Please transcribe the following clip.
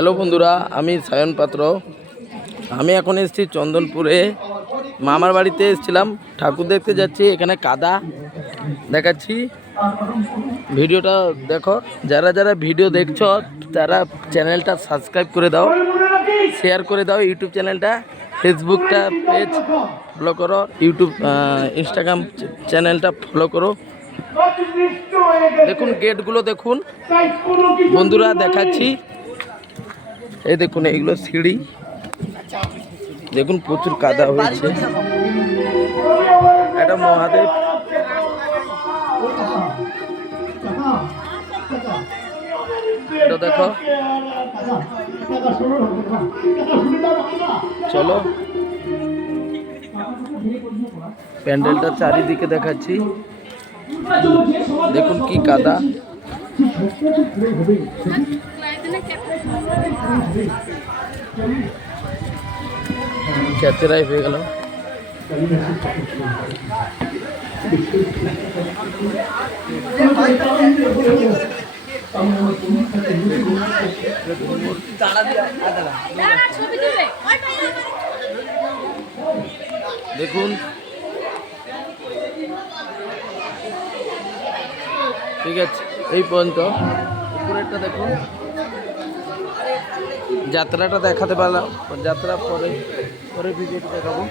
Hello বন্ধুরা, আমি সায়ন পাত্র। আমি এখন এসেছি চন্দনপুরে। মামার বাড়িতে এসেছিলাম। ঠাকুর দেখতে যাচ্ছি, এখানে কাদা দেখাচ্ছি। ভিডিওটা দেখো, যারা যারা ভিডিও দেখছ, তারা চ্যানেলটা সাবস্ক্রাইব করে দাও শেয়ার করে দাও ইউটিউব চ্যানেলটা, ফেসবুকটা পেজ ফলো করো, ইউটিউব ইনস্টাগ্রাম চ্যানেলটা ফলো করো। দেখুন গেটগুলো দেখুন। বন্ধুরা দেখাচ্ছি। এই দেখুন, এইগুলো সিঁড়ি। দেখুন, প্রচুর কাদা হয়েছে। এটা মহাদেব। এটা দেখো। চলো। প্যান্ডেলটা চারিদিকে দেখাচ্ছি। দেখুন কি কাদা। ক্যাচেরাই হয়ে গেল। দেখুন। ঠিক আছে এই পর্যন্ত। উপরেরটা দেখুন। যাত্রাটা দেখাতে পারলাম। যাত্রা পরে পরে ভিডিওটা দেখাবো।